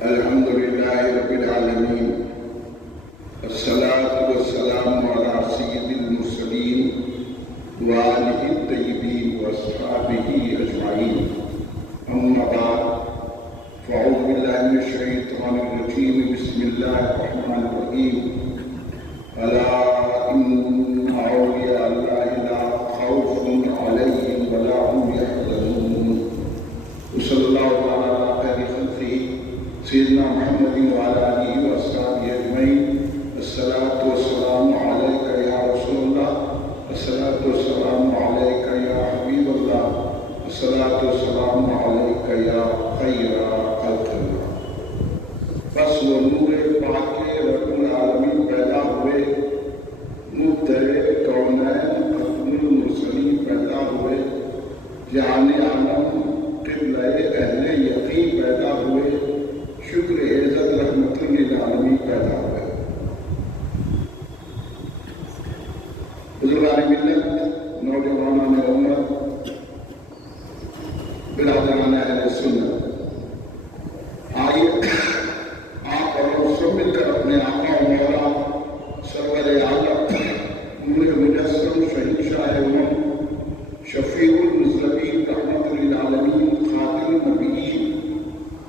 الحمد لله رب العالمين الصلاة والسلام على سيد المرسلين وآله الطيبين وأصحابه أجمعين أما بعد فأعوذ بالله من الشيطان الرجيم بسم الله الرحمن الرحيم ألا إن أولياء الله لا خوف عليهم ولا هم يحزنون وصلى الله تعالى على خير خلقه سيدنا محمد وعلى آله وأصحابه أجمعين الصلاة والسلام عليك يا رسول الله الصلاة والسلام عليك يا حبيب الله الصلاة والسلام عليك يا خير خلق الله. بس وہ نور پاک رب العالمین پیدا ہوئے، مبدع کونین ختم المرسلین پیدا ہوئے، جہان عالم قبلہ اہل یقین پیدا ہوئے، شکر عزت رحمت للعالمین پیدا ہوئے. بزرگان ملت، نوجوانان امت، برادران اہل سنت، آئیے آپ اور سب مل کر اپنے آقا و مولا سرور عالم نور مجسم شہنشاہ امم شفیع المذنبین رحمت للعالمین خاتم النبیین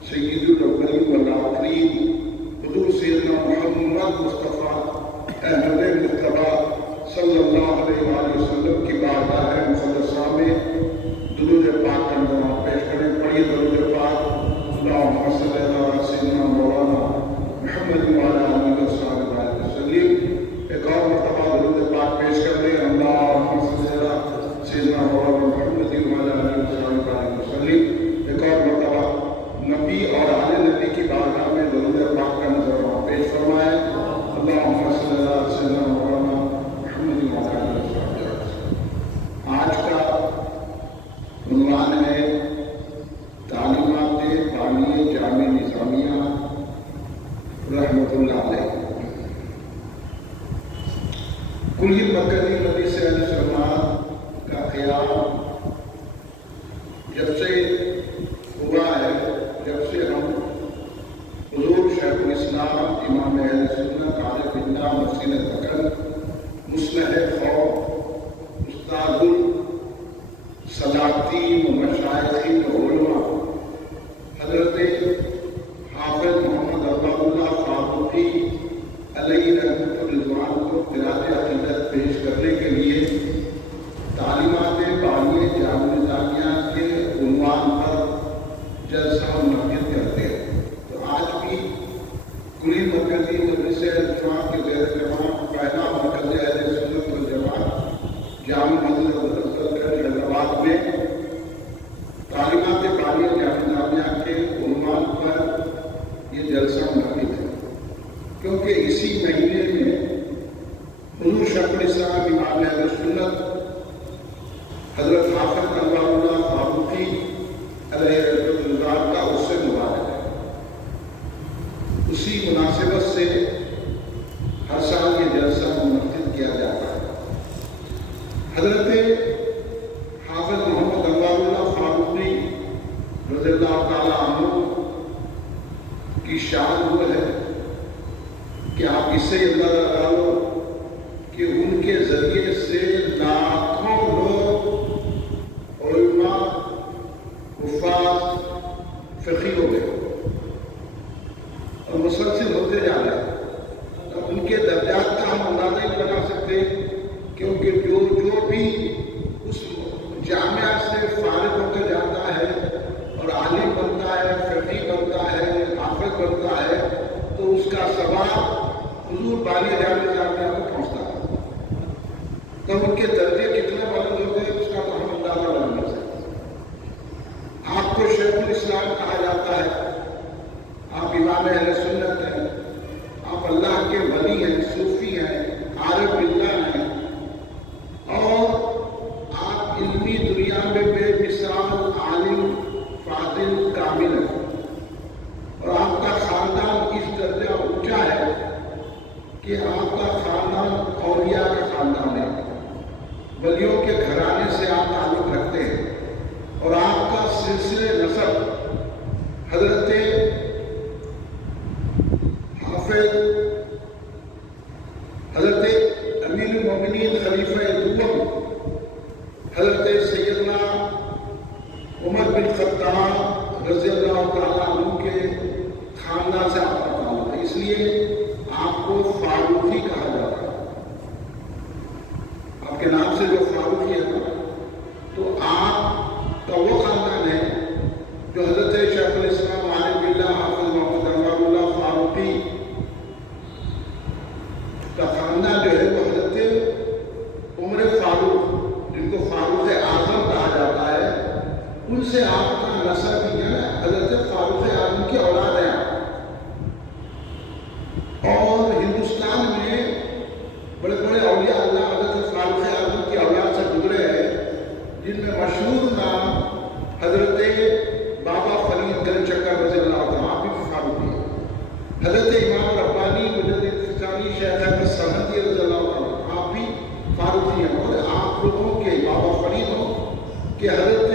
سید الاولین والآخرین حضور سیدنا محمد مصطفیٰ احمد مصطفیٰ صلی اللہ علیہ وآلہ وسلم کی بارگاہ مقدسہ میں درود پاک کا نظام پیش کریں. پڑھیے درود پاک. اللہم صلی علی سیدنا مولانا محمد وعلی آلہ وصحبہ وسلم. ایک اور مرتبہ درود پاک پیش کر دیں. اللہم صلی علی سیدنا مولانا محمد وعلی آلہ وصحبہ وسلم. ایک اور مرتبہ نبی اور آل نبی کی بارگاہ میں درود پاک کا نظام پیش فرمائیں. اللہم صلی علی سیدنا مولانا محمد وعلی آلہ وصحبہ وسلم. آج کا عنوان ہے تعلیمات بانی جامع نظامیہ رحمت اللہ علیہ. کلیہ مرکزی نبی سے علیہ السلام کا قیام جب سے ہوا ہے، جب سے ہم حضور شیخ الاسلام امام اہل سنت عارف باللہ محسن ذکر مصلح قوم استاد السلاطین و مشائخین و علماء حضرت حافظ محمد اللہ فاروقی علیہ رحمۃ الرضوان کو خراج عقیدت پیش کرنے کے لیے تعلیمات بانی جامع نظامیہ کے عنوان پر جلسہ منعقد کرتے ہیں. تو آج بھی کلی مرکزی مجلس اجتماع کے زیر اہتمام پہلا مرکز اہل سنت والجماعت جامع مسجد حیدرآباد میں تعلیمات بانی جامع نظامیہ کے عنوان پر یہ جلسہ منعقد ہے، کیونکہ اسی مہینے میں حضور شیخ الاسلام امام اہل سنت حضرت حافظ اللہ فاروقی علیہ رضوان کا اس سے مبارک ہے. اسی مناسبت سے ہر سال یہ جلسہ منعقد کیا جاتا ہے. حضرت حافظ محمد اللہ فاروقی رضی اللہ تعالیٰ عنہ کی شان وہ ہے کہ آپ اس سے اندازہ لگا لو کہ ان کے ذریعے سے لاکھوں لوگ علماء حفاظ فقیہ ہو گئے اور مسلسل ہوتے جا رہے ہیں. اب ان کے درجات کا ہم اندازہ نہیں بنا سکتے، کیونکہ جو بھی اس جامعہ سے فارغ ہو کر جاتا ہے اور عالم بنتا ہے، فقیہ بنتا ہے، حافظ بنتا ہے، تو اس کا ثواب حضور بانی جامع نظامیہ کو پہنچتا ہے. تب ان کے درجے کتنے بلند ہوتے ہیں اس کا تو ہم اندازہ لگا نہیں سکتے. آپ کو شیخ الاسلام کہا جاتا ہے، آپ امام اہل سنت ہیں، آپ اللہ کے ولی ہیں، صوفی ہیں، عارف باللہ ہیں، اور آپ علمی دنیا میں بے مثال عالم فاضل کامل ہیں، اور آپ کا خاندان اس درجہ اونچا ہے کہ آپ کا خاندان اولیاء کا خاندان ہے، ولیوں کے گھرانے سے آپ تعلق رکھتے ہیں، اور آپ کا سلسلہ نسب حضرت حضرت امام ربانی مجدد فسانی شیخ احمد سرحدی رضی اللہ عنہ آپ بھی فاروقی ہیں، اور آپ لوگوں کے بابا فرید ہوں کہ حضرت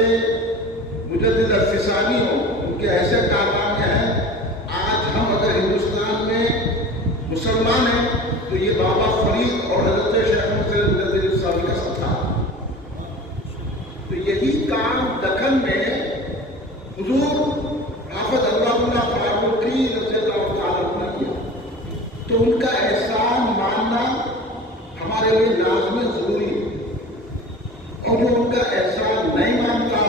مجدد فسانی ہوں، ان کے ایسے کارنامے ہیں. آج ہم اگر ہندوستان میں مسلمان ہیں تو یہ بابا فرید اور حضرت شیخ احمد مجدد فسانی کا صدقہ. تو یہی کام دکن میں حضور حافظ اللہ فاروقی رضی اللہ تعالیٰ نے کیا. تو ان کا احسان ماننا ہمارے لیے لازمی ضروری ہے، اور جو ان کا احسان نہیں مانتا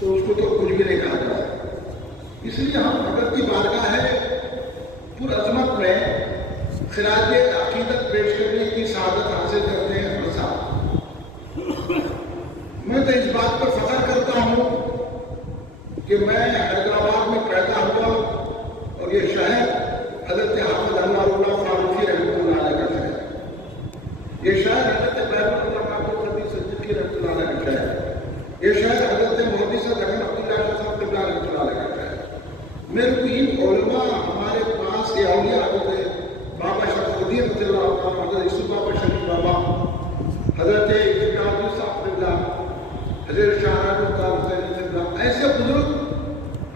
تو اس کو تو کچھ بھی نہیں کہا جائے. اس لیے ہم حضرت کی بارگاہ ہے پر عظمت میں خراج عقیدت پیش کرنے کی سعادت حاصل کرتے ہیں ہر سال. میں تو اس بات پر فخر کرتا ہوں کہ میں حیدرآباد میں پیدا ہوا، اور یہ شہر حضرت حافظ اللہ فاروقی رحمۃ اللہ علیہ کا شہر. یہ شہر حضرت بہرام اللہ محمود صدیقی رحمۃ اللہ علیہ کا شہر. یہ شہر حضرت محدث دکن عبداللہ صاحب قبلہ رحمۃ اللہ علیہ کا شہر. میرے کو ان علماء ہمارے پاس یہ اولیاء حضرت بابا شرف الدین رضی اللہ عنہ، حضرت یوسف بابا شریف بابا، حضرت افتخار صاحب قبلہ، حضرت شاہ اللہ، ایسے بزرگ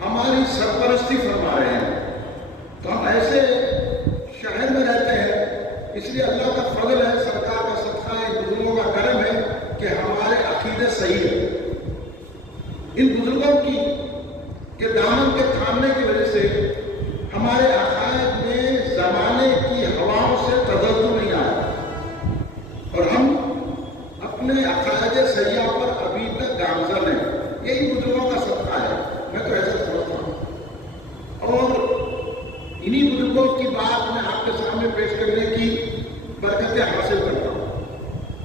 ہماری سرپرستی فرما رہے ہیں. تو ہم ایسے شہر میں رہتے ہیں، اس لیے اللہ کا فضل ہے، سرکار کا صدقہ ہے، بزرگوں کا کرم ہے کہ ہمارے عقیدے صحیح ہے. ان بزرگوں کی کے دامن کے تھامنے کی وجہ سے ہمارے عقائد میں زمانے کی ہواؤں سے تزلزل نہیں آیا، اور ہم اپنے عقائد سیاح پر ابھی تک گامزن ہیں. یہی بزرگوں کا صدقہ ہے، میں تو ایسا سمجھتا ہوں. اور انہی بزرگوں کی بات میں آپ کے سامنے پیش کرنے کی برکتیں حاصل کرتا ہوں.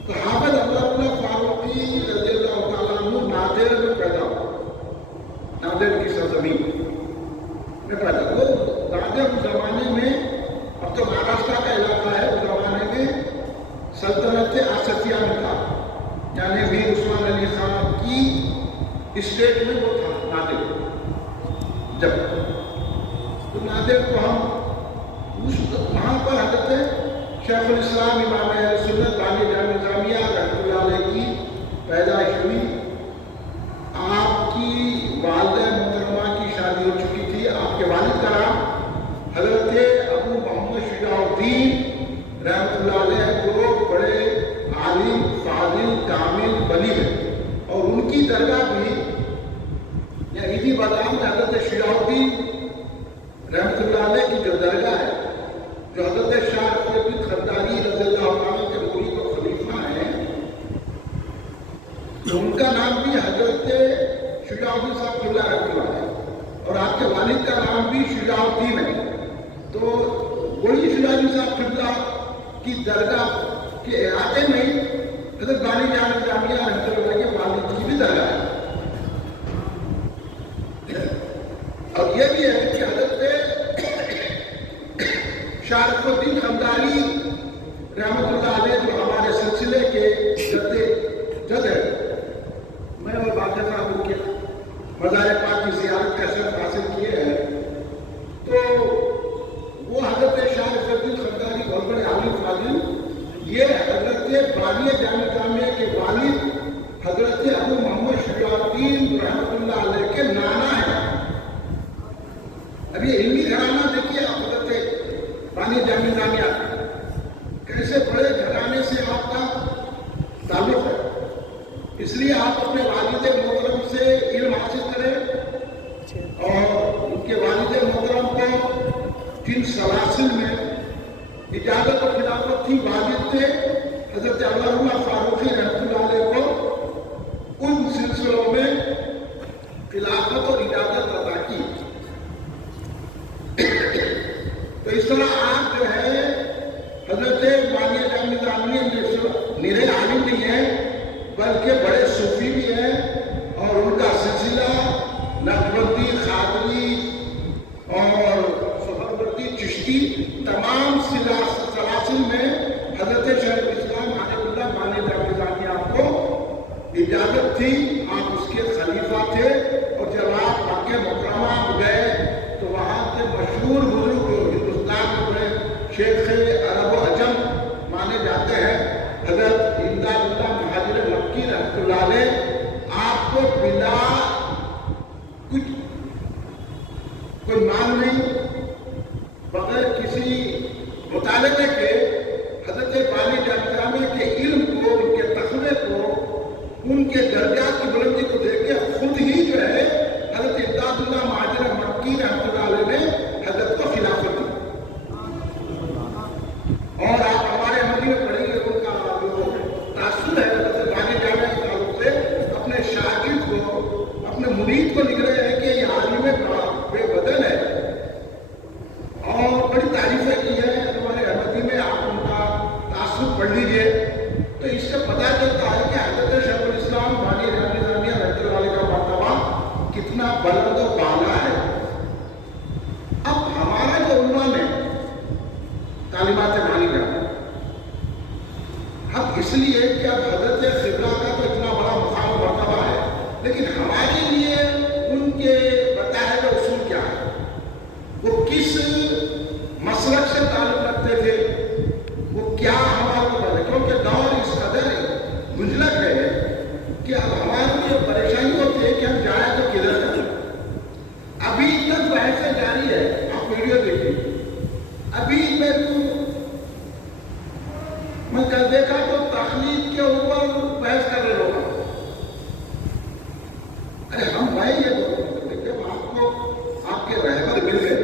تو حافظ اللہ فاروقی رضی اللہ تعالیٰ عنہ نادر میں پیدا ہوا، نادر کی سرزمین میں پیدا ہوا. نادر اس زمانے میں، اب تو مہاراشٹر کا علاقہ ہے، اس زمانے میں سلطنت آصفیہ میں تھا، یعنی میر عثمان علی خان کی اسٹیٹ میں وہ تھا نادر. جب تو نادر کو ہم وہاں پر حضرت شیخ الاسلام امام اہل سنت بانی جامع نظامیہ رحمۃ اللہ علیہ کی پیدائش ہوئی. آپ کی والدہ محترمہ کی شادی ہو چکی تھی. آپ کے والد کا نام حضرت ابو محمد شجاع الدین رحمۃ اللہ علیہ، جو بڑے عالم فاضل کامل ولی ہے، اور ان کی درگاہ بھی عیدی بادام میں حضرت شجاع الدین رحمۃ اللہ علیہ کی جو درگاہ ہے، جو حضرت شاہ رفیع الدین خداری رضی اللہ عنہ کے مرید و خلیفہ ہیں، تو ان کا نام بھی حضرت شجاع الدین صاحب قبلہ رحمۃ اللہ علیہ، اور آپ کے والد کا نام بھی شجاع الدین ہے. تو وہی شجاع الدین صاحب قبلہ کی درگاہ کے علاقے میں حضرت بانی جامع نظامیہ رحمۃ اللہ علیہ کے والد کی بھی درگاہ ہے. اور یہ بھی ہے کہ حضرت شاہ رفیع الدین خداری رحمۃ اللہ علیہ، جو ہمارے سلسلے کے جد ہے، میں اور باقی صاحب کے مزار پاک کی زیارت کا شرف حاصل کیے ہیں. تو وہ حضرت شاہ رفیع الدین خداری بہت بڑے عالم فاضل، یہ حضرت بانی جامع نظامیہ کے والد حضرت ابو محمد شجاع الدین رحمۃ اللہ علیہ کے نانا ہیں. اب یہ علمی گھرانہ دیکھیے آپ، حضرت بانی جامع نظامیہ کیسے بڑے گھرانے سے آپ کا تعلق ہے. اس لیے آپ اپنے والد محترم سے علم حاصل کریں، اور ان کے والد محترم کو جن سلاسل میں اجازت و خلافت تھی، والد تھے حضرت علامہ فاروقی رحمۃ اللہ علیہ کو ان سلسلوں میں خلافت اور اجازت عطا کی. تو اس طرح آپ جو ہے حضرت بانی جامع نظامیہ نرے عالم نہیں ہیں، بلکہ بڑے صوفی بھی ہیں، اور ان کا سلسلہ نقشبندی، قادری اور سہروردی، چشتی، تمام سلاسل میں حضرت شیخ الاسلام علیہ اللہ بانی جامع نظامیہ کو اجازت تھی. آپ اس کے خلیفہ تھے، اور جب آپ مکہ مکرمہ گئے تو وہاں کے مشہور بزرگ اسلام کے بڑے شیخ عرب و عجم مانے جاتے ہیں حضرت امداد اللہ مہاجر مکی رحمۃ اللہ علیہ، آپ کو بلا کچھ کوئی مانگ نہیں، بغیر کسی مطالبے کے حضرت بانی جامعہ کے علم کو، ان کے تقوی کو، ان کے درجات کی بلندی کو دیکھ کے خود ہی جو ہے حضرت امداد اللہ مہاجر مکی رحمۃ اللہ علیہ نے حضرت کو خلافت دی۔ اور آپ ہمارے احمدی میں پڑھیں گے ان کا جو تاثر ہے حضرت بانی جامعہ کے تعلق سے اپنے شاگرد کو، اپنے مرید کو لکھ رہے ہیں کہ یہ عالم بے بدل ہے، اور بڑی تعریفیں کی ہے ہمارے احمدی میں۔ آپ ان کا تاثر پڑھ لیجئے تو اس سے پتہ چلتا ہے کہ حضرت شیخ الاسلام بانی جامعہ رحمۃ اللہ علیہ کا مرتبہ کتنا بلند و بالا ہے۔ اب ہمارا جو عنوان ہے تعلیمات بانی جامعہ، اب اس لیے کہ اب حضرت خبرہ کا تو اتنا بڑا مقام و مرتبہ ہے، لیکن ہمارے لیے ان کے بتائے ہوئے اصول کیا ہے، وہ کس مسلک سے تعلق رکھتے تھے، وہ کیا ہمارے کو بتائے، کیونکہ دور اس قدر منجلک ہے کہ اب ہمارے لیے پریشانی ہوتی ہے کہ ہم جائیں تو کدھر جائیں۔ ابھی تک بحثیں جاری ہے، آپ ویڈیو دیکھیے، ابھی میں کل دیکھا تو تخلیق کے اوپر بحث کر رہے لوگ۔ ارے ہم بھائی یہ جب آپ کو آپ کے رہبر مل گئے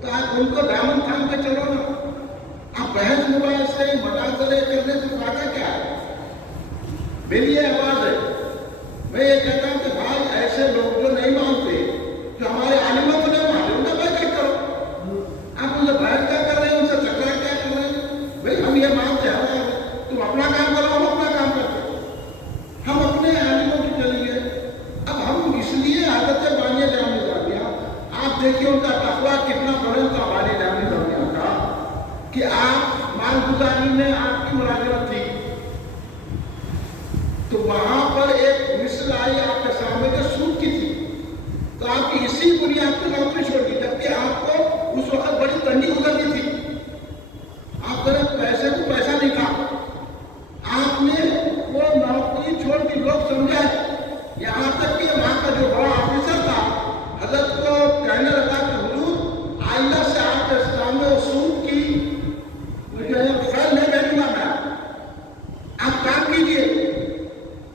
تو آپ ان کو دامن تھام کے چلو نا، آپ بحث مباحثے مناظرے کرنے سے فائدہ کیا ہے؟ میری یہ آواز ہے، میں یہ کہتا ہوں کہ بھائی ایسے لوگ جو نہیں مانتے، جو ہمارے عالموں کو نہیں مانتے، ان کا بحث کرو۔ آپ ان سے بحث کیا کر رہے ہیں، ان سے جھگڑا کیا کر رہے ہیں؟ بھائی ہم یہ مانتے ہیں، تم اپنا کام کرو، ہم اپنا کام کرتے ہیں، ہم اپنے عالموں کی چلیے۔ اب ہم اس لیے حضرت بانی جامعہ، آپ دیکھیے ان کا تقویٰ کتنا بلند تھا بانی جامعہ کا، کہ آپ مال گزاری میں آپ کی ملازمت تھی تو وہاں پر ایک مثل آئی آپ کے سامنے جو سود کی تھی، تو آپ کی اسی بنیاد پہ نوکری چھوڑ دی، جبکہ آپ کو اس وقت بڑی تنگی گزرتی تھی، آپ کے پیسے کو پیسہ نہیں تھا، آپ نے وہ نوکری چھوڑ دی۔ لوگ سمجھے، یہاں تک کہ وہاں کا جو بڑا آفیسر تھا حضرت کو کہنے لگا کہ حضور آئندہ سے آپ کے سامنے سود کی فیل نہیں بیٹھوں گا میں، آپ کام کیجیے،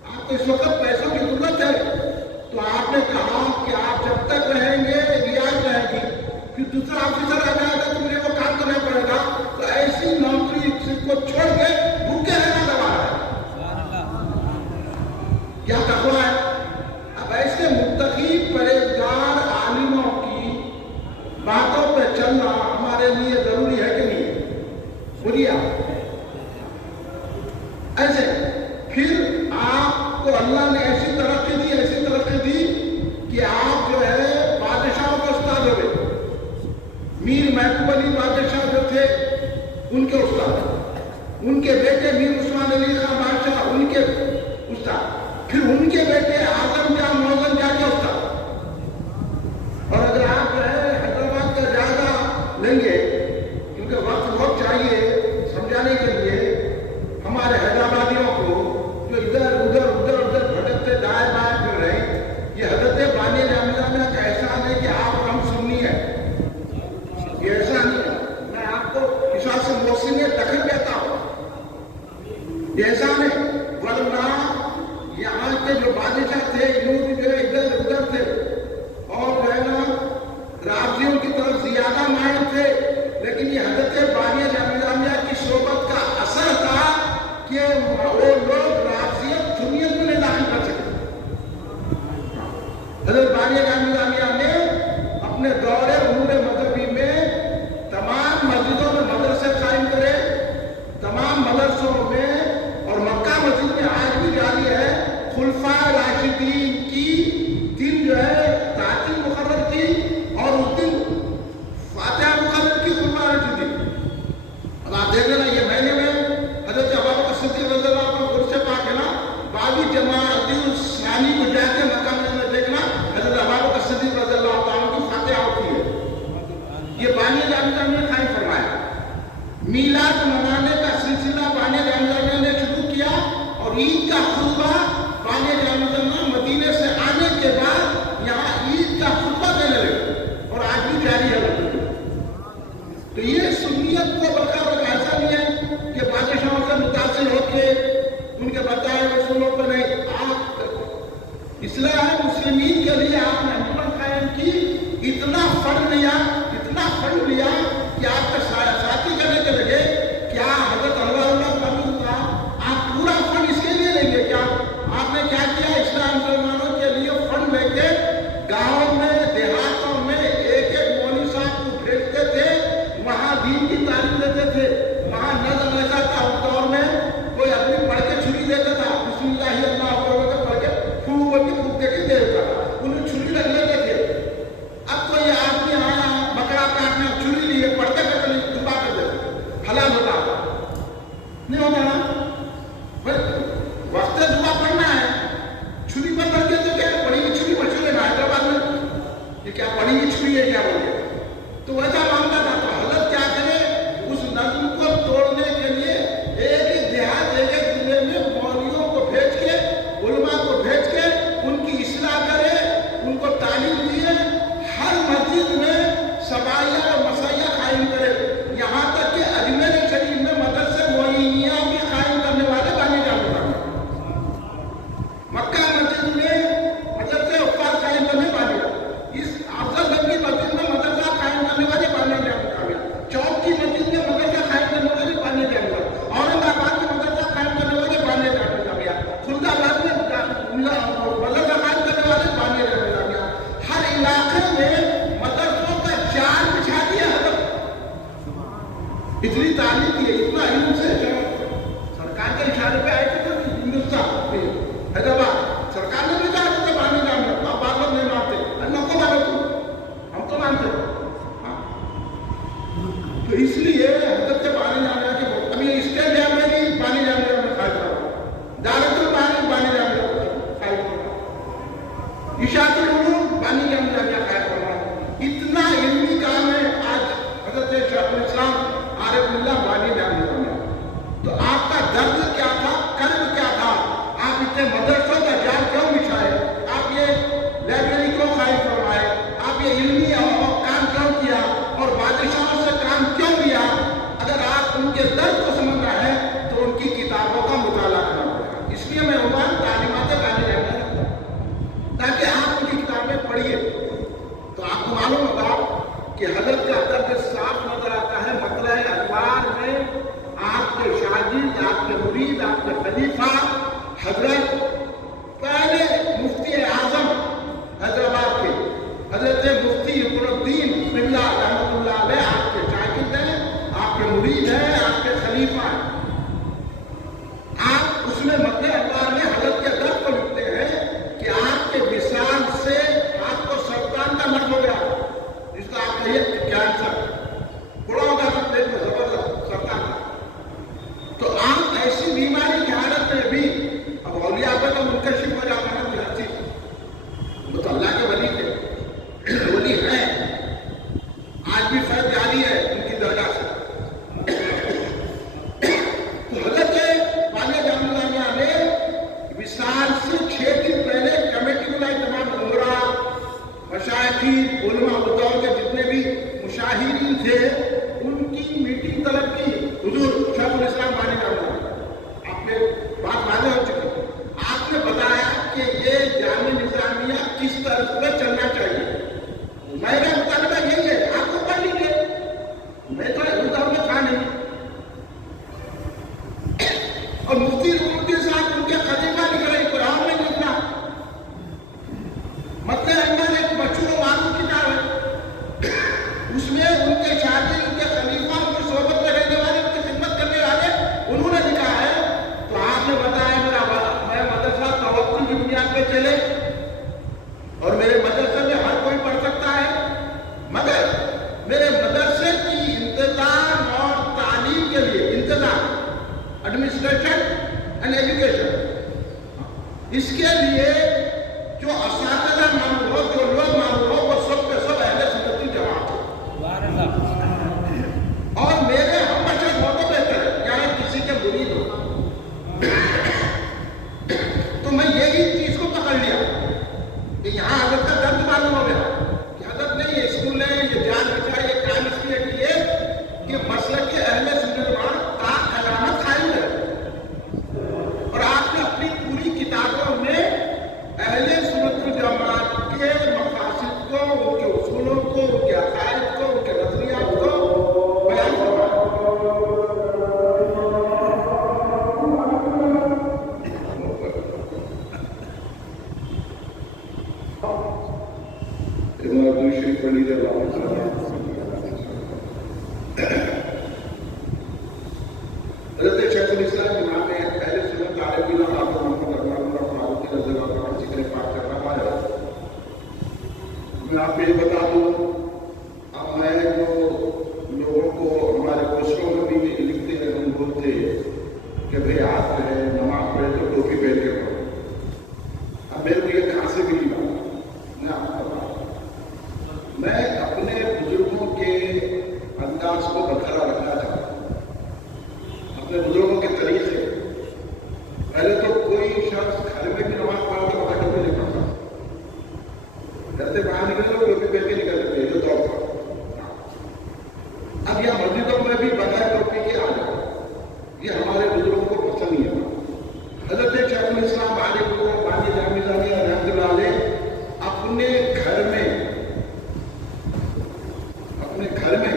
آپ کو اس وقت پیسوں کی ضرورت ہے۔ تو آپ نے کہا کہ آپ جب تک رہیں گے رعایت رہے گی، پھر دوسرا آفیسر آ جائے گا تو مجھے وہ کام کرنا پڑے گا، تو ایسی نوکری کو چھوڑ کے بھوکے رہنا دبا ہے۔ کیا تقویٰ ہے؟ اب ایسے متقی پرہیزگار عالموں کی باتوں پہ چلنا ہمارے لیے ضروری ہے کہ نہیں؟ بولیے آپ ایسے پھر آپ کو اللہ نے ایسی ترقی دی کہ آپ جو ہے بادشاہوں کے استاد ہوئے۔ میر محبوب علی بادشاہ جو تھے ان کے استاد، ان کے بیٹے میر عثمان علی خان بادشاہ ان کے استاد، پھر ان کے بیٹے اعظم جاں موزن جاں کے استاد۔ اور اگر آپ جو ہے حیدرآباد کا جائزہ لیں گے، کیونکہ وقت بہت چاہیے سمجھانے کے لیے ہمارے حیدرآبادیوں کو جو ادھر بھٹکتے دائیں بائیں پھر رہے ہیں، یہ حضرت بانی جامعہ کا احسان ہے کہ آپ اور ہم سنی ہے، یہ احسان ہے۔ میں آپ کو حساب سے محسن دخل کہتا ہوں، یہ احسان ہے، ورنہ یہاں کے جو بادشاہ تھے لوگ جو ہے ادھر ادھر تھے اور جو ہے نا رافضیوں کی طرف زیادہ مائل تھے، لیکن یہ حضرت بانی جامعہ کی صحبت کا اثر تھا کہ وہ لوگ رافضیت دنیا میں نہیں داخل کر سکتے۔ حضرت بانی جامعہ نے اپنے دور امور مذہبی میں تمام مسجدوں میں مدرسے قائم کرے، تمام مدرسوں میں، اور مکہ مسجد میں آج بھی جاری ہے، خلفائے راشدین کی دن جو ہے تعطیل مقرر کی، اور اس دن فاتحہ مقرر کی خلفائے راشدین۔ اب آپ دیکھ لینا یہ مہینے میں حضرت ابوبکر صدیق رضی اللہ عنہ یہ بانی جامعہ نے قائم فرمایا. میلاد منانے کا سلسلہ بانی جامعہ نے شروع کیا اور عید کا خطبہ بانی جامعہ مدینے سے آنے کے بعد یہاں عید کا خطبہ دینے لگے اور آج بھی جاری ہے. تو یہ سنیت کو برقرار ایسا نہیں ہے کہ بادشاہوں سے متاثر ہو کے ان کے بتائے رسولوں پر نہیں. آپ اصلاح مسلمین کے لیے آپ نے حکومت قائم کی، اتنا فنڈ لیا کہ آپ کا ساتھی کرنے کے لگے کیا حضرت اللہ کا آپ پورا فنڈ اس کے لیے لیں گے کیا؟ آپ نے کیا کیا؟ اسلام مسلمانوں کے لیے فنڈ لے کے گاؤں میں دیہاتوں میں ایک مولوی صاحب کو بھیجتے تھے، وہاں دین کی تعلیم دیتے تھے. وہاں نظم ایسا تھا اس دور میں کوئی آدمی پڑھ کے چھری دیتا تھا، بسم اللہ اللہ اکبر پڑھ کے خوب دے کے دے دیتا تھا، انہیں چھری رکھ لیتے تھے. اب کوئی آدمی آیا بکرا کاٹنے چھری لیے پڑھتے کرتے دبا کر دیتے، حلال ہوتا نہیں ہوتا نا. وقت دعا پڑھنا ہے، چھری پر پڑھ کے تو کیا پڑھی ہوئی چھری مشہور ہے نا حیدرآباد میں، یہ کیا پڑھی ہوئی چھری ہے کیا بولے؟ تو ویسا معاملہ تھا. تو حضرت کیا کرے اس نظم کو توڑنے کے لیے ایک دیہات ایک ضلع میں مولویوں کو بھیج کے علماء کو بھیج کے ان کی اصلاح کرے، ان کو تعلیم دیے، ہر مسجد میں سبائیہ اور مسائیہ قائم کرے. یہاں تک کہ اجمیر شریف میں مدرسے معینیہ بھی قائم کرنے والے بنے جاتے ہیں. مکہ مسجد میں مدرسے حفاظ قائم کرنے والے، اس افضل گنج کی مسجد میں مدرسہ قائم کرنے والے بنے جاتے ہیں. چوک کی مسجد میں مدرسہ قائم کرنے والے بنے جاتے ہیں. اورنگ آباد میں مدرسہ قائم کرنے والے بنے جاتے ہیں. خلد آباد میں مدرسہ قائم کرنے والے بنے جاتے ہیں. ہر علاقے میں مدرسوں کا جال بچھا دیا حضرت. اتنی تعلیم دی ہے، اتنا علم سے سرکار کے اشارے پہ آئے تھے ہندوستان میں حیدرآباد سرکار نے بھی کہا کہ بانی جامعہ آپ بات نہیں مانتے، اللہ کو مانو ہم تو مانتے. تو اس لیے حضرت بانی جامعہ کی ابھی اسٹیٹ جامعہ بھی بانی جامعہ میں قائم کرا، دارت البانی بانی جامعہ قائم کرا، اشاعت العلوم بانی جامعہ قائم کرا. اتنا علمی کام ہے آج حضرت شیخ الاسلام عارف اللہ بانی جامعہ میں. تو آپ کا درد کیا تھا، قلب کیا تھا؟ آپ اتنے مدرسوں کا جال کیوں بچھائے؟ آپ یہ لائبریری کیوں قائم فرمائے؟ آپ یہ علمی کام کیوں کیا اور بادشاہوں سے کام کیوں لیا؟ اگر آپ ان کے درد کو سمجھنا ہے تو ان کی کتابوں کا مطالعہ کرنا پڑے گا. اس لیے میں عنوان تعلیمات بانی جامعہ رکھتا ہوں تاکہ آپ ان کی کتابیں پڑھیے. تو آپ کو معلوم ہوگا کہ حضرت کا درد صاف نظر آتا ہے مطلع اخبار میں. آپ کے شاگرد، آپ کے مرید، آپ کے خلیفہ حضرت پہلے مفتی اعظم حیدرآباد کے حضرت مفتی رکن الدین قبلہ رحمۃ اللہ علیہ آپ کے شاگرد ہیں، آپ کے مرید ہیں، آپ کے خلیفہ ہیں. آپ اس میں مطلع اخبار میں حضرت کے درد کو لکھتے ہیں کہ آپ کے وصال سے آپ کو سرطان کا مرض ہو گیا، جس کا آپ کہیے کینسر بڑا ہوگا پیٹ میں زبردست سرطان کا. تو آپ ایسی بیماری کی حالت میں بھی اب اولیاء پہ تو منکشف ہو جاتا ہے ہر چیز. وہ تو اللہ کے ولی تھے، ولی ہیں، آج بھی فیض جاری ہے ان کی درگاہ سے. تو حضرت بانی جامعہ نے وصال سے 6 دن پہلے کمیٹی بلائی، تمام عمرا مشائخین علماء دور کے جتنے بھی مشاہدین تھے ان کی میٹنگ طلب کی. حضور شیخ الاسلام بانی جامعہ آپ نے بات واضح ہو چکی. آپ نے بتایا کہ یہ جامع نظامیہ کس طرح سے چلنا چاہیے. میرا مطالبہ یہی ہے، آپ کو پڑھ لیجیے، میں تو ادھر میں کہا نہیں. اور مفتی رکن الدین صاحب ان کے خلیفہ لکھ رہے قرآن میں لکھنا مطلب اندر ایک مشہور و معروف کتاب ہے، اس میں ان کے شاگرد، ان کے خلیفہ، ان کی صحبت میں رہنے والے، ان کی خدمت کرنے والے انہوں نے لکھا ہے. تو آپ نے بتایا میں مدرسہ توکل کی بنیاد پہ چلے اور میرے مدرسے میں ہر کوئی پڑھ سکتا ہے، مگر میرے مدرسے کی انتظام اور تعلیم کے لیے انتظام ایڈمنسٹریشن اینڈ ایجوکیشن، اس کے لیے جو اساتذہ معمول ہو، جو لوگ معمول ہو، وہ سب کے سب اہل سنت کی جماعت ہو. اب یہ مسجدوں میں بھی بغیر ٹوپی کے آ جاؤ، یہ ہمارے بزرگوں کو پسند نہیں ہے۔ حضرت شیخ الاسلام بانی جامع رحمۃ اللہ علیہ اپنے گھر میں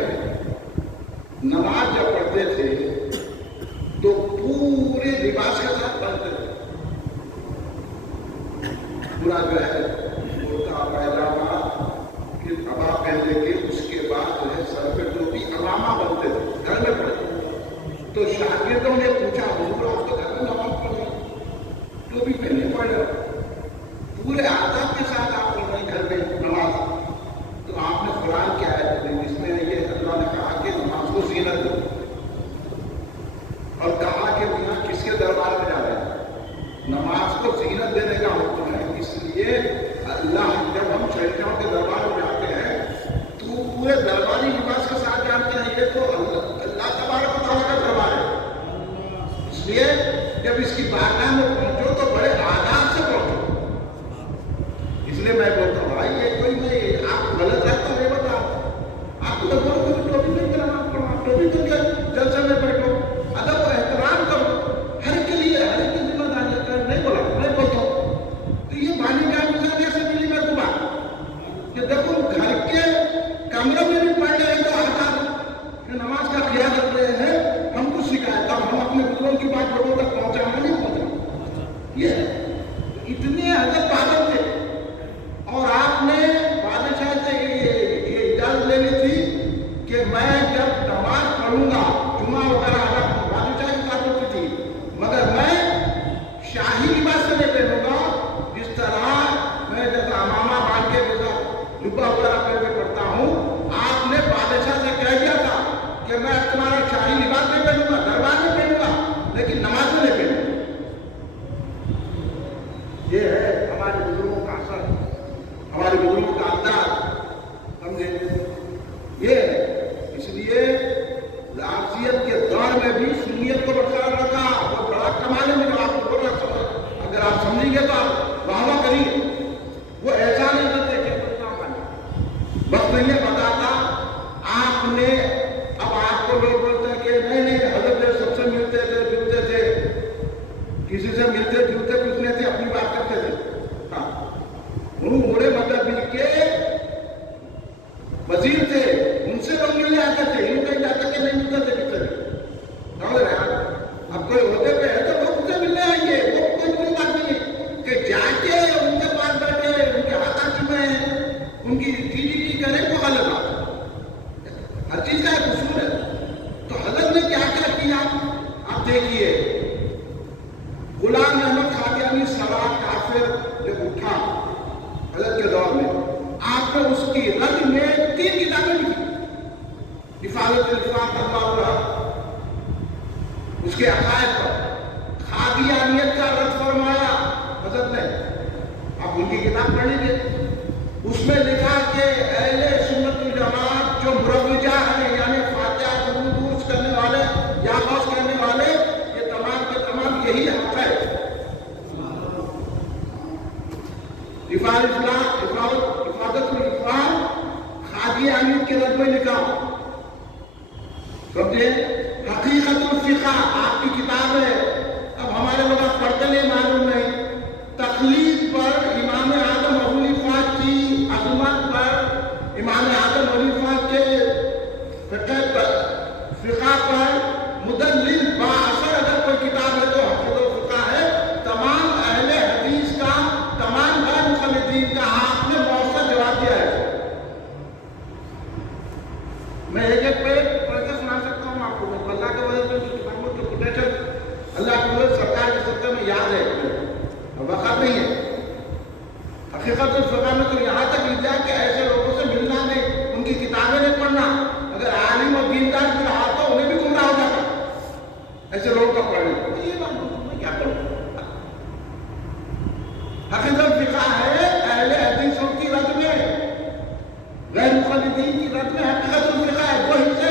نماز جب پڑھتے تھے تو پورے لباس کے ساتھ پڑھتے تھے، پورا جو ہے کرتا پیجامہ پھر ابا پہن لے کے اس کے بعد جو ہے سر پہ ٹوپی علامہ بنتے تھے، گھر میں پڑھتے۔ تو شاگردوں نے پوچھا حضور آپ تو گھر میں نماز پڑھ رہے ٹوپی پہننے پڑ رہے، پورے آداب کے ساتھ آپ پڑھ رہے گھر میں نماز، تو آپ نے قرآن کیا ہے جس میں یہ اللہ نے کہا کہ نماز کو زینت دو، اور کہا کہ یہاں کس کے دربار میں جا رہے ہیں، نماز کو زینت دینے کا حکم ہے۔ اس لیے اللہ جب ہم شہنشاہوں کے دربار میں جاتے ہیں تو پورے درباری لباس کے ساتھ جانتے ہیں یہ تو اللہ تبارک و تعالیٰ کا دربار ہے، اس لیے جب اس کی بارگاہ میں پہنچو تو بڑے آداب سے پہنچو۔ اس لیے میں بولتا ہوں بھائی یہ کوئی نہیں، آپ غلط رہتا نہیں بتا، آپ کو ٹوپی نہیں کرنا پڑا، ٹوپی تو کیا جلسے میں بیٹھو، ادب و احترام کرو، ہر کے لیے ہر ایک کی ذمہ داری ہے، نہیں بولا میں بولتا ہوں۔ تو یہ بانی کا مثال سے ملی میرے کو بات کہ دیکھو گھر کے کمرے میں بھی پڑھ رہے ہیں تو آداب نماز کا خیال رکھ رہے ہیں، ہم کو سکھایا تب ہم اپنے بزرگوں کی بات لوگوں تک پہنچانا نہیں پہنچا، یہ اتنے حضرت پاگل تھے۔ اور آپ نے بادشاہ سے یہ اجازت لینی تھی کہ میں جب نماز پڑھوں گا جمعہ وغیرہ بادشاہ کی بات ہوتی تھی، مگر میں شاہی لباس سے نہیں پہنوں گا، جس طرح میں جیسا امامہ باندھ کے جیسا لبا وغیرہ پہن کے پڑھتا ہوں۔ آپ نے بادشاہ سے کہہ دیا تھا کہ میں تمہارا شاہی لباس نہیں پہنوں گا، دربار میں پہنوں گا، لیکن نماز میں نہیں پہنوں گا۔ یہ ہے ہمارے بزرگوں کا اثر، ہمارے بزرگوں کا انداز، سمجھے یہ۔ اس لیے لازیت کے دور میں بھی سنیت کو برقرار رکھا، اور بڑا کمال ہے میرا آپ کو بول رہا، اگر آپ سمجھیں گے تو آپ واہ واہ کریے۔ وہ ایسا نہیں کرتے کہ بس میں یہ بتاتا آپ نے، اب آپ کو لوگ بولتے ہیں کہ نہیں حضرت سب سے ملتے تھے جلتے تھے، کسی سے ملتے جلتے کچھ نہیں تھے، اپنی بات کرتے تھے۔ ہاں بڑے مذہبی کے وزیر تھے، ان سے لوگ ملنے آتے تھے، ان کہیں جاتے کہ نہیں ملتے تھے کس سے۔ اب کوئی عہدے پہ ہے تو لوگ ان سے ملنے آئیں گے، وہ کوئی بڑی بات نہیں ہے کہ جا کے ان کے پاس بیٹھے ان کے ہاتھ میں ان کی کی کریں، وہ غلط بات ہے، ہر چیز کا ایک اصول ہے۔ تو حضرت نے کیا کیا کیا آپ دیکھیے، غلام احمد قادیانی سوار کافر جب اٹھا حضرت کے دور میں، آپ نے اس کی رد میں 3 کتابیں لکھی، حفاظت الفاظ اللہ، اس کے عقائد پر قادیانیت کا رد فرمایا حضرت نے۔ آپ ان کی کتاب پڑھ لیجیے، اس میں لکھا کہ اہل سنت الجماعت جو مروجہ ہیں، یعنی فاتحہ درود درست کرنے والے یا غوث کرنے والے، یہ تمام کے تمام یہی حق ہے۔ حفاظت الفاظ قادیانیت کے رد میں لکھا، سمجھے؟ حقیقت الفقہ آپ کی کتاب ہے، اب ہمارے لوگ آپ پڑھتے نہیں معلوم نہیں۔ تخلیق پر امام اعظم ابو حنیفہ کی عظمت پر، امام اعظم ابو حنیفہ کے فقہ پر مدلل بااثر اگر کوئی کتاب ہے تو حقیقت الفقہ ہے۔ تمام اہل حدیث کا، تمام غیر مخلدین کا آپ نے مؤثر جواب دیا ہے۔ میں ایک پیج پڑھ کے سنا سکتا ہوں آپ کو، اللہ کے وجہ سے کتابوں کے پوٹینشل اللہ کی وجہ سرکار کے سطح میں یاد ہے، وقت نہیں ہے۔ حقیقت الفقہ میں تو یہاں تک لکھا کہ ایسے لوگوں سے ملنا نہیں، ان کی کتابیں نہیں پڑھنا، اگر عالم اور دیندار بھی رہا تو انہیں بھی گمراہ ہو جاتا، ایسے لوگوں کا پڑھنا یہ بات میں کیا کروں۔ حقیقت الفقہ ہے اہل حدیثوں کی رد میں، غیر مخلدین کی رد میں حقیقت الفقہ ہے، وہ حصے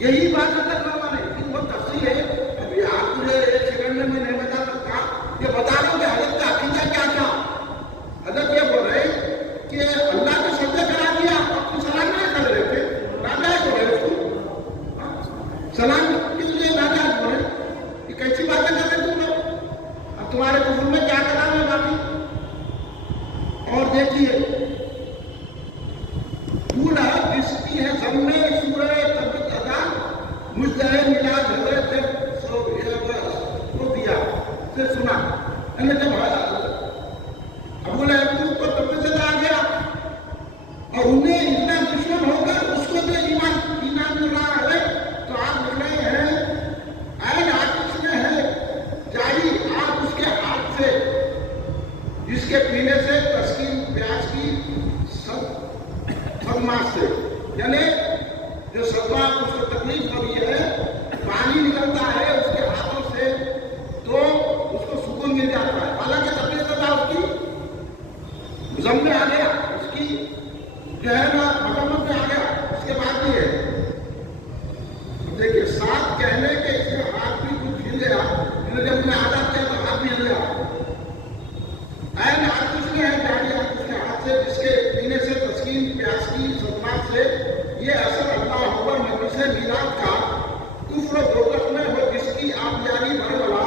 یہی بات حضرت فرما رہے ہیں. وہ تفصیل ہے. ابھی آپ مجھے ایک سیکنڈ میں نہیں بتا سکتا. یہ بتا دوں کہ حضرت کا عقیدہ کیا تھا. حضرت یہ بول رہے کہ اللہ کو سجدہ کرا دیا اور تم سلام نہیں کر رہے تھے. ناجائز ہو رہے تم. سلام کس لیے ناجائز ہو رہے؟ یہ کیسی باتیں کر رہے تم لوگ؟ اب تمہارے کفر میں کیا کلام ہے باقی. اور دیکھیے پورا جس کی ہے ضم میں سورہ تبت اذان مجدہ میلاد حضرت کو دیا سے سنا. جب ابو لہب کو تبت سے آ گیا اور انہیں اتنا دشمن ہو کر اس کو جو ایمان مل رہا ہے تو آپ لکھ رہے ہیں این آتش میں ہے جاری آپ اس کے ہاتھ سے جس کے پینے سے تسکین پیاس کی صدمہ سے یعنی جو صدمہ اس کو تکلیف ہو رہی ہے پانی نکلتا ہے اس کے ہاتھوں سے تو اس کو سکون مل جاتا ہے. حالانکہ تکلیف تھا اس کی زم میں آ گیا اس کی جو ہے نا مکمت میں آ گیا. اس کے بعد بھی ہے دیکھیے ساتھ کہنے کے اس کے ہاتھ بھی کچھ ہل گیا. جب انہیں آزاد کیا تو ہاتھ بھی ہل گیا. این ہاتھ کچھ نہیں ہے جاری اس کے ہاتھ سے جس کے پینے سے تسکین پیاس کی صدمات سے یہ اثر اللہ اکبر مجلس میلاد کا کفر و دوزخ میں ہو جس کی آپ جاری بھربلا.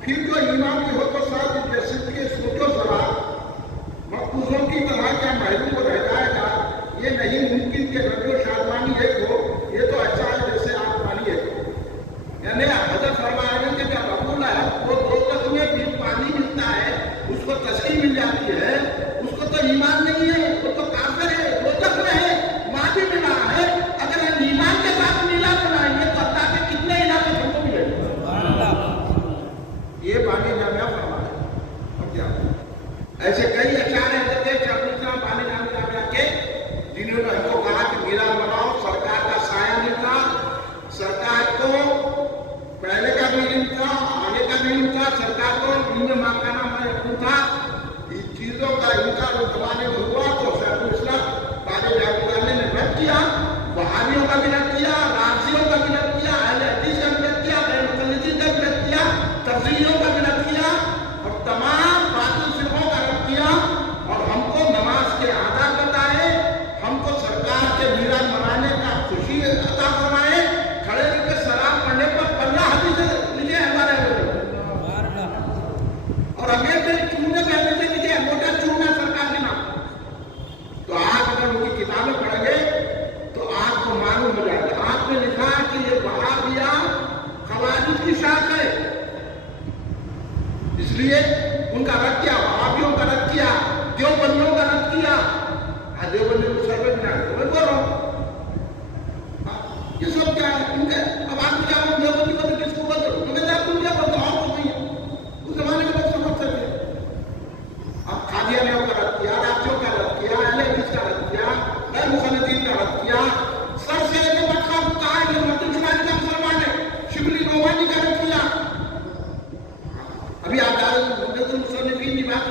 پھر جو ایمان کی ہو تو ساتھ جیسے کے سوچو ذرا مقبوضوں کی طرح کیا محروم رہ جائے گا. یہ نہیں ممکن کہ رجو شادمانی ایک ہو. یہ تو اچھا ہے جیسے آسمانی ایک ہو. یعنی حضرت فرما رہے ہیں کہ جب ابو لہب کو دوزخ میں بھی پانی ملتا ہے اس کو تسکین مل جاتی ہے اس کو تو ایمان نہیں ہے وہ تو کافر ہے دوزخ میں ہے وہاں بھی ملا ہے. اگر ہم ایمان کے ساتھ ملا بنائیں گے تو اللہ کے کتنے علاقے ہم کو ملے گا. یہ بانی جامعہ فرما ہے. اب کیا ایسے کئی اشعار ہیں کہ شیخ الاسلام بانی جامعہ کے جنہوں نے ہم کو کہا کہ میرا بناؤ سرکار کا سایہ نہیں تھا. سرکار کو پہلے کا بھی علم تھا آگے کا بھی علم تھا. سرکار کو علم مانگانا میں حکم تھا. ان چیزوں کا انکار اس زمانے میں ہوا تو شیخ الاسلام بانی جامعہ نے رد کیا. وہابیوں کا بھی رد کیا, رافضیوں کا بھی رد کیا, اہل حدیث کا بھی رد کیا, غیر مقلدین کا بھی رد کیا, تفسیریوں کا بھی رد کیا اور تمام باطل فرقوں کا رد کیا. اور ہم کو نماز کے آداب بتائے, ہم کو سرکار کے میلاد منانے کا خوشی عطا فرمائے. کھڑے رہ کے سلام پڑھنے پر 15 حدیث لکھے ہمارے اور ہمیں سے چوننے کہنے سے لکھے موٹا چوننا سرکار کے نام. تو آپ اگر ان کی کتابیں پڑھیں گے تو آپ کو معلوم ہو جائے گا. آپ نے لکھا کہ یہ وہابیہ خوارج کی شاخ ہے اس لیے ان کا رد کیا, وہابیوں کا رد کیا, دیوبندیوں کا رد کیا. دیوبندیوں کو سر پہ بنا میں بول رہا ہوں یہ سب کیا ہے ان کے. اب آپ کیا ہوں دیوبندی کو کس کو بول دو میں تم کیا بولتا اور کچھ نہیں ہے. اس زمانے کے لوگ سمجھ سکتے. اب قادیانیوں کا رد کیا, رافضیوں کا رد کیا, اہل حدیث کا رد کیا, غیر مقلدین کا رد کیا. سر سے ایک مطلب کہا کہ مدن شمالی کا مسلمان ہے, شبلی نعمانی کا رد کیا. ابھی آپ مدد المصنفین کی بات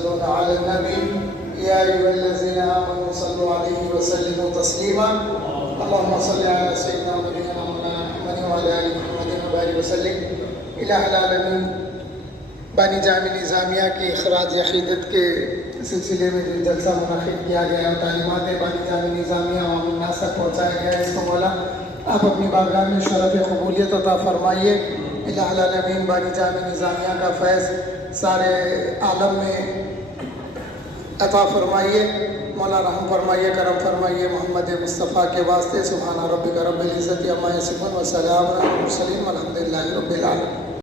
يصلون على النبي يا أيها الذين آمنوا صلوا عليه وسلموا تسليما اللهم صل على سيدنا ونبينا مولانا محمد وعلى آل محمد وبارك وسلم الہ العالمین۔ بانی جامع نظامیہ کی اخراج عقیدت کے سلسلے میں جو جلسہ منعقد کیا گیا اور تعلیمات بانی جامع نظامیہ عوام الناس تک پہنچایا گیا ہے، اس کو مولا آپ اپنی بارگاہ میں شرف قبولیت عطا فرمائیے۔ الہ العالمین بانی جامع نظامیہ کا فیض سارے عالم میں عطا فرمائیے۔ مولا رحم فرمائیے، کرم فرمائیے محمد مصطفیٰ کے واسطے۔ سبحان ربک رب العزت عما یصفون وسلام علی المرسلین والحمد للہ رب العالمین۔